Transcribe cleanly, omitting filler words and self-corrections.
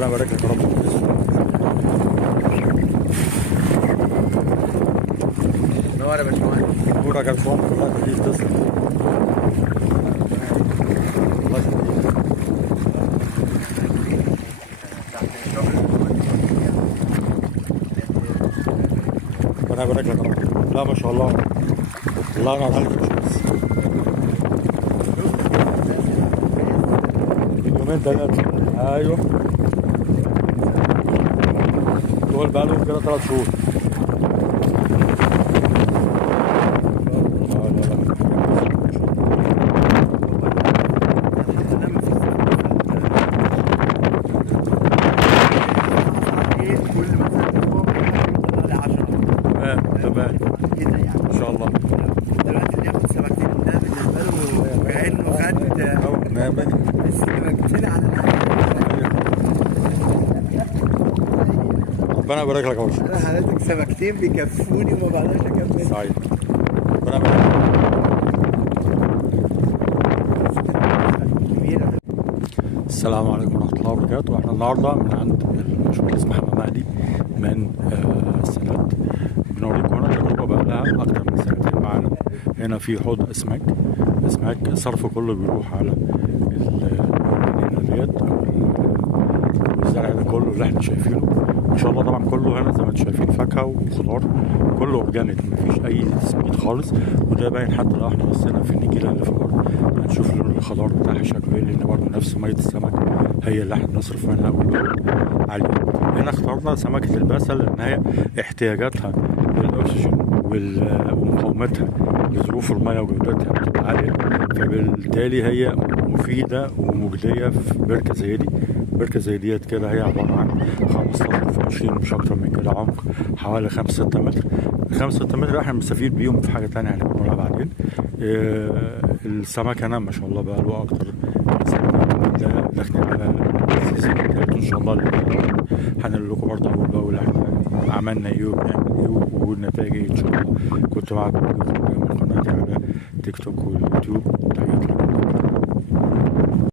ربنا يبارك لك يا رب. نور يا باشمهندس. نورك يا باشمهندس، الله يخليك، تسلم. الله يخليك. ربنا يبارك لك يا رب. لا ما شاء الله، الله ينور عليك يا باشمهندس. من يومين ثلاثة، ايوه دول بقالهم كده 3 شهور. تمام كده يعني ان شاء الله. دلوقتي اللي ياخد سمكتين ده بالنسبه له كانه خد السمكتين على ربنا يبارك لك يا باشا. انا حضرتك سمكتين بيكفوني وما بقدرش اكمل. سعيد. ربنا يبارك كبيره. السلام عليكم ورحمة الله وبركاته. احنا النهارده من عند الباشمهندس محمد مهدي من السنات، بنوريكم هنا تجربة بقى لها أكتر من سنتين معانا. هنا في حوض أسماك، الصرف كله بيروح على المدينة ديت أو الزرع ده كله اللي احنا شايفينه ما شاء الله. طبعا كله هنا زي ما انتم شايفين فاكهة وخضار، كله أورجانيك، مفيش أي سميد خالص. وده باين حتى لو احنا بصينا في النجيلة اللي في بره هنشوف لون الخضار بتاعها شكله ايه، لأن برضه نفس مية السمك هي اللي احنا بنصرف منها عليه. هنا اخترنا سمكة الباسل لأن هي احتياجاتها للأكسجين ومقاومتها لظروف المياه وجودتها بتبقى عالية، فبالتالي هي مفيدة ومجدية في بركة زي دي. بركة زي ديت كده هي عبارة عن 15 في 20 مش أكتر من كده، عمق حوالي 5-6 متر. 5-6 متر احنا بنستفيد بيهم في حاجة تانية هنقولها بعدين. السمك هنا ما شاء الله بقى له أكتر من سنة داخلين على السيزون التالت إن شاء الله، اللي هنقول لكم برضه أول بأول احنا عملنا إيه وبنعمل إيه والنتائج إيه إن شاء الله. كنت معاكم من قناتي على تيك توك واليوتيوب. تحياتي لكم.